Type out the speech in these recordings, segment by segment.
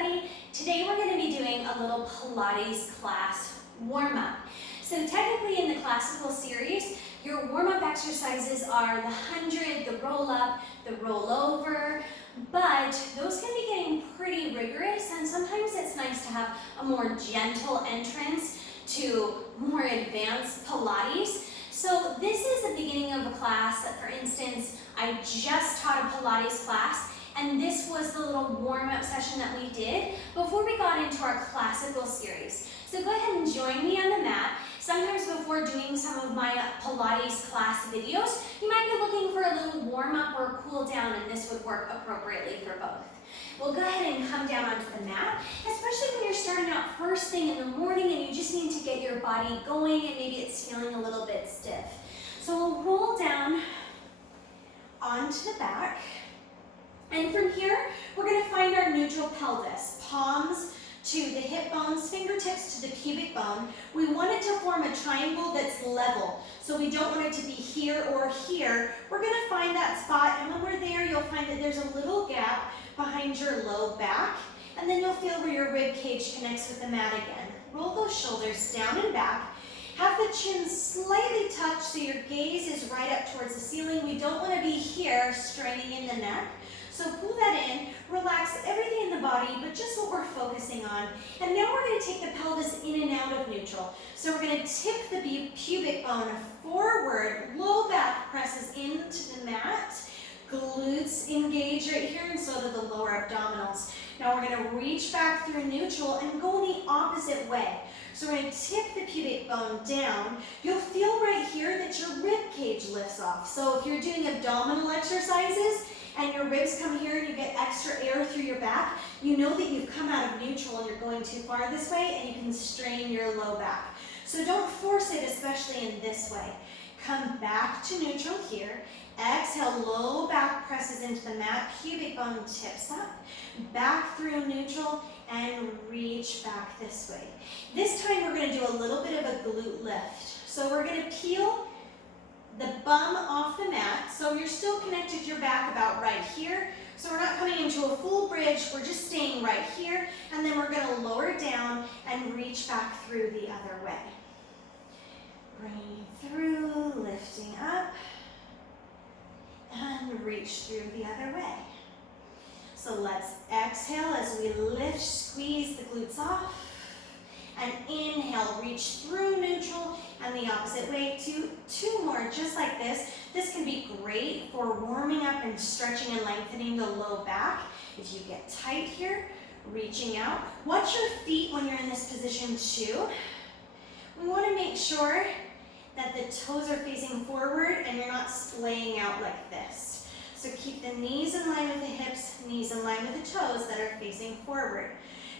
everybody. Today we're going to be doing a little Pilates class warm-up. So technically in the classical series, your warm-up exercises are the 100, the roll-up, the roll-over, but those can be getting pretty rigorous, and sometimes it's nice to have a more gentle entrance to more advanced Pilates. So this is the beginning of a class that, for instance, I just taught a Pilates class, and this was the little warm-up session that we did before we got into our classical series. So go ahead and join me on the mat. Sometimes before doing some of my Pilates class videos, you might be looking for a little warm-up or a cool down, and this would work appropriately for both. Well, go ahead and come down onto the mat, especially when you're starting out first thing in the morning and you just need to get your body going and maybe it's feeling a little bit stiff. So we'll roll down onto the back. And from here, we're going to find our neutral pelvis. Palms to the hip bones, fingertips to the pubic bone. We want it to form a triangle that's level. So we don't want it to be here or here. We're going to find that spot, and when we're there, you'll find that there's a little gap behind your low back, and then you'll feel where your rib cage connects with the mat again. Roll those shoulders down and back. Have the chin slightly touched so your gaze is right up towards the ceiling. We don't want to be here straining in the neck. So pull that in, relax everything in the body, but just what we're focusing on. And now we're going to take the pelvis in and out of neutral. So we're going to tip the pubic bone forward, low back presses into the mat, glutes engage right here, and so do the lower abdominals. Now we're going to reach back through neutral and go in the opposite way. So we're going to tip the pubic bone down. You'll feel right here that your rib cage lifts off. So if you're doing abdominal exercises, and your ribs come here and you get extra air through your back, you know that you've come out of neutral and you're going too far this way, and you can strain your low back. So don't force it, especially in this way. Come back to neutral here. Exhale, low back presses into the mat, pubic bone tips up, back through neutral, and reach back this way. This time we're going to do a little bit of a glute lift. So we're going to peel the bum off the mat, so you're still connected to your back about right here. So we're not coming into a full bridge, we're just staying right here, and then we're going to lower down and reach back through the other way. Bringing through, lifting up, and reach through the other way. So let's exhale as we lift, squeeze the glutes off, and inhale, reach through neutral and the opposite way. Two more just like this. This can be great for warming up and stretching and lengthening the low back. If you get tight here, reaching out. Watch your feet when you're in this position too. We want to make sure that the toes are facing forward and you're not splaying out like this. So keep the knees in line with the hips, knees in line with the toes that are facing forward.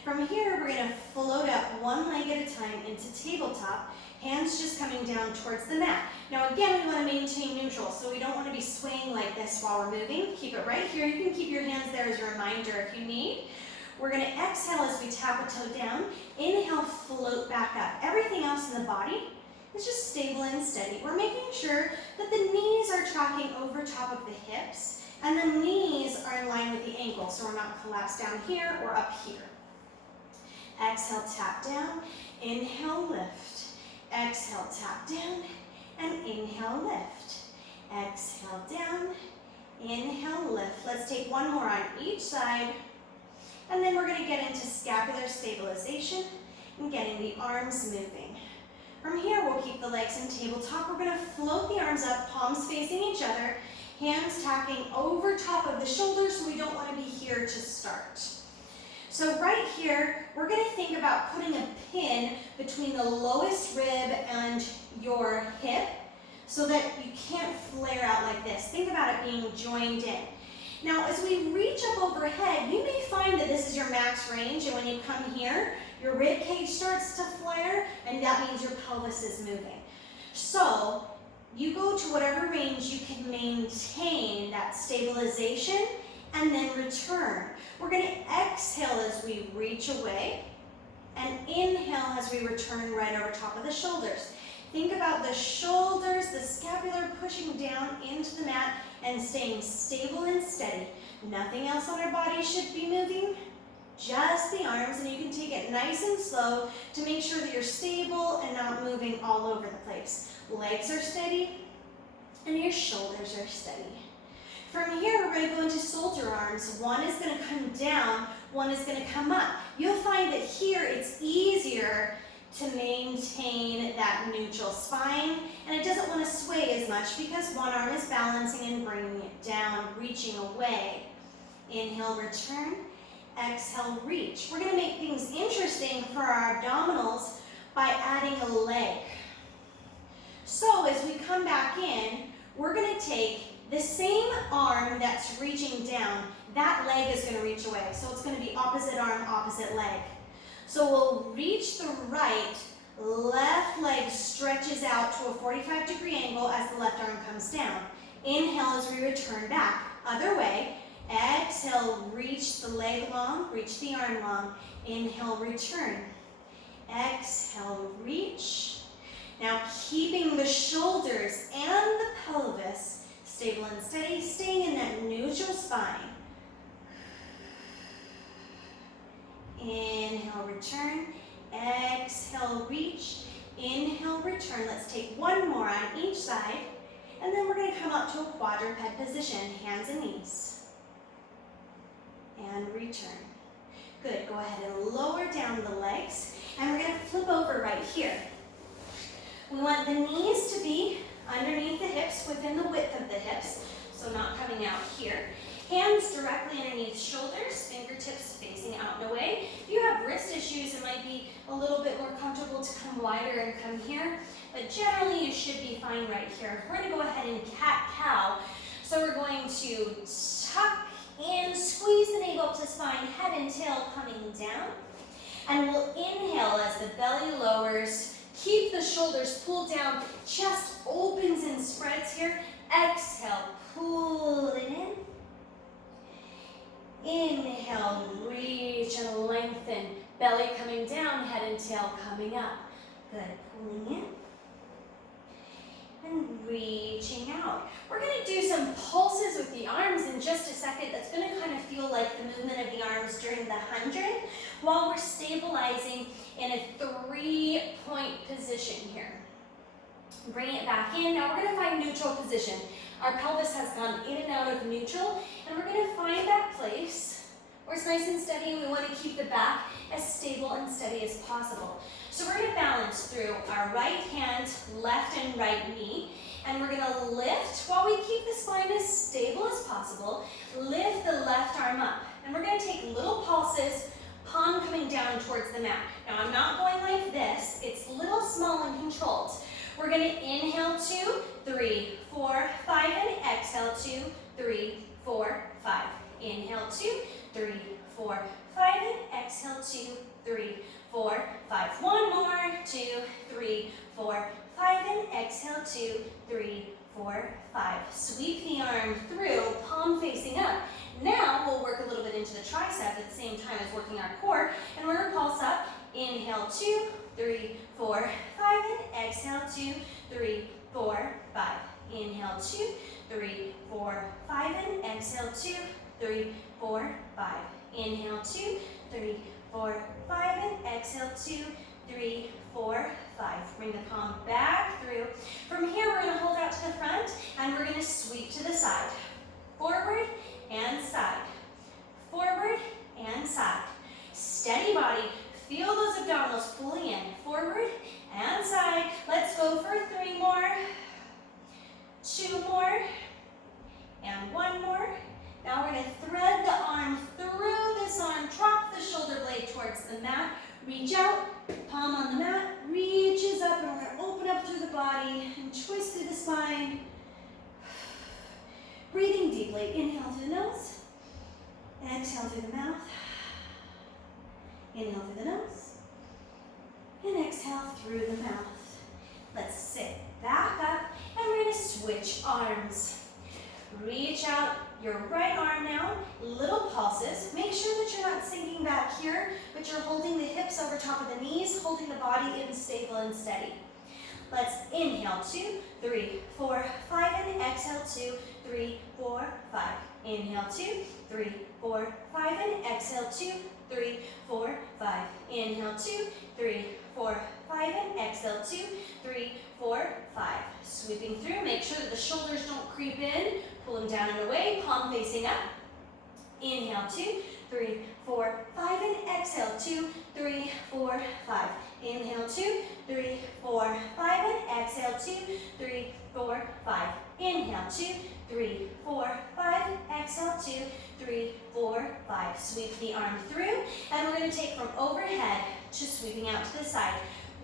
From here, we're going to float up one leg at a time into tabletop, hands just coming down towards the mat. Now again, we want to maintain neutral, so we don't want to be swaying like this while we're moving. Keep it right here. You can keep your hands there as a reminder if you need. We're going to exhale as we tap a toe down. Inhale, float back up. Everything else in the body is just stable and steady. We're making sure that the knees are tracking over top of the hips, and the knees are in line with the ankles, so we're not collapsed down here or up here. Exhale, tap down, inhale, lift. Exhale, tap down, and inhale, lift. Exhale, down, inhale, lift. Let's take one more on each side, and then we're going to get into scapular stabilization and getting the arms moving. From here, we'll keep the legs in tabletop. We're going to float the arms up, palms facing each other, hands tacking over top of the shoulders, so we don't want to be here to start. So right here, we're going to think about putting a pin between the lowest rib and your hip so that you can't flare out like this. Think about it being joined in. Now, as we reach up overhead, you may find that this is your max range, and when you come here, your rib cage starts to flare, and that means your pelvis is moving. So you go to whatever range you can maintain that stabilization, and then return. We're going to exhale as we reach away, and inhale as we return right over top of the shoulders. Think about the shoulders, the scapular pushing down into the mat and staying stable and steady. Nothing else on our body should be moving, just the arms, and you can take it nice and slow to make sure that you're stable and not moving all over the place. Legs are steady, and your shoulders are steady. From here, we're going to go into soldier arms. One is going to come down, one is going to come up. You'll find that here it's easier to maintain that neutral spine, and it doesn't want to sway as much because one arm is balancing and bringing it down, reaching away. Inhale, return. Exhale, reach. We're going to make things interesting for our abdominals by adding a leg. So as we come back in, we're going to take the same arm that's reaching down, that leg is going to reach away. So it's going to be opposite arm, opposite leg. So we'll reach the right, left leg stretches out to a 45-degree angle as the left arm comes down. Inhale as we return back. Other way. Exhale, reach the leg long, reach the arm long. Inhale, return. Exhale, reach. Now keeping the shoulders and the pelvis stable and steady, staying in that neutral spine. Inhale, return. Exhale, reach. Inhale, return. Let's take one more on each side. And then we're going to come up to a quadruped position, hands and knees. And return. Good. Go ahead and lower down the legs. And we're going to flip over right here. We want the knees to be underneath the hips, within the width of the hips, so not coming out here. Hands directly underneath shoulders, fingertips facing out and away. If you have wrist issues, it might be a little bit more comfortable to come wider and come here, but generally you should be fine right here. We're going to go ahead and cat-cow. So we're going to tuck and squeeze the navel up to spine, head and tail coming down. And we'll inhale as the belly lowers. Keep the shoulders pulled down, chest opens and spreads here. Exhale, pull it in. Inhale, reach and lengthen. Belly coming down, head and tail coming up. Good, pulling in. And reaching out. We're going to do some pulses with the arms in just a second. That's going to kind of feel like the movement of the arms during the 100 while we're stabilizing in a 3-point position here. Bring it back in. Now we're going to find neutral position. Our pelvis has gone in and out of neutral, and we're going to find that place where it's nice and steady, and we want to keep the back as stable and steady as possible. So we're going to balance through our right hand, left and right knee, and we're going to lift while we keep the spine as stable as possible. Lift the left arm up, and we're going to take little pulses, palm coming down towards the mat. Now I'm not going like this, it's little, small, and controlled. We're going to inhale 2, 3, 4, 5, and exhale 2, 3, 4, 5. Inhale 2, 3, 4, 5, and exhale 2, 3, 4, 5. One more, 2, 3, 4, 5, and exhale 2, 3, 4, 5. Sweep the arm through, palm facing up. Now we'll work a little bit into the tricep at the same time as working our core, and we're going to pulse up. Inhale 2, 3, 4, 5, and exhale 2, 3, 4, 5. Inhale 2, 3, 4, 5, and exhale 2, 3, 4, 5. Inhale 2, 3, 4, 5, and exhale 2, 3, 4, 5. Bring the palm back through. From here, we're going to hold out to the front, and we're going to sweep to the side. Forward and side. Forward and side. Steady body. Feel those abdominals pulling in. Forward and side. Let's go for 3 more. 2 more. And 1 more. Now we're going to thread the arm through this arm. Drop the shoulder blade towards the mat. Reach out. Palm on the mat. Reaches up, and we're going to open up through the body and twist through the spine. Breathing deeply. Inhale through the nose. Exhale through the mouth. Inhale through the nose. And exhale through the mouth. Let's sit back up, and we're going to switch arms. Reach out your right arm now, little pulses. Make sure that you're not sinking back here, but you're holding the hips over top of the knees, holding the body in stable and steady. Let's inhale 2, 3, 4, 5, and exhale 2, 3, 4, 5. Inhale, 2, 3, 4, 5, and exhale, 2, 3, 4, 5. Inhale, 2, 3, 4, 5, and exhale, 2, 3, 4, 5. Sweeping through, make sure that the shoulders don't creep in. Pull them down and away, palm facing up. Inhale, 2, 3, 4, 5, and exhale, 2, 3, 4, 5. Inhale, 2, 3, 4, 5, and exhale, 2, 3, 4, 5. Inhale, 2, 3, 4, 5, and exhale, 2, 3, 4, 5. Sweep the arm through, and we're going to take from overhead to sweeping out to the side.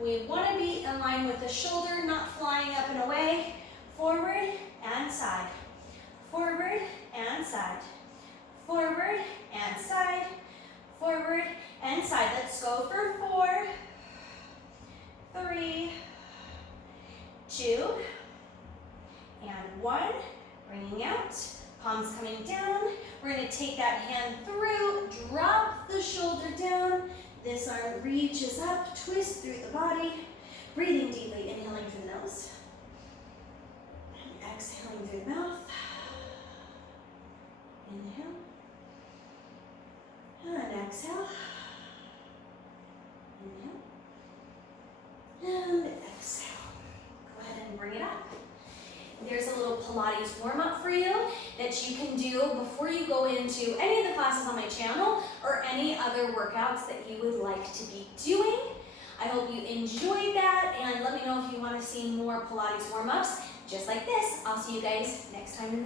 We want to be in line with the shoulder, not flying up and away. Forward and side. Forward and side. Forward and side. Forward and side. Let's go for 4, 3, 2, and 1. Bringing out. Palms coming down. We're going to take that hand through. Drop the shoulder down. This arm reaches up. Twist through the body. Breathing deeply. Inhaling through the nose. And exhaling through the mouth. Inhale. And exhale. Inhale. And exhale. Go ahead and bring it up. There's a little Pilates warm-up for you that you can do before you go into any of the classes on my channel or any other workouts that you would like to be doing. I hope you enjoyed that, and let me know if you want to see more Pilates warm-ups just like this. I'll see you guys next time in the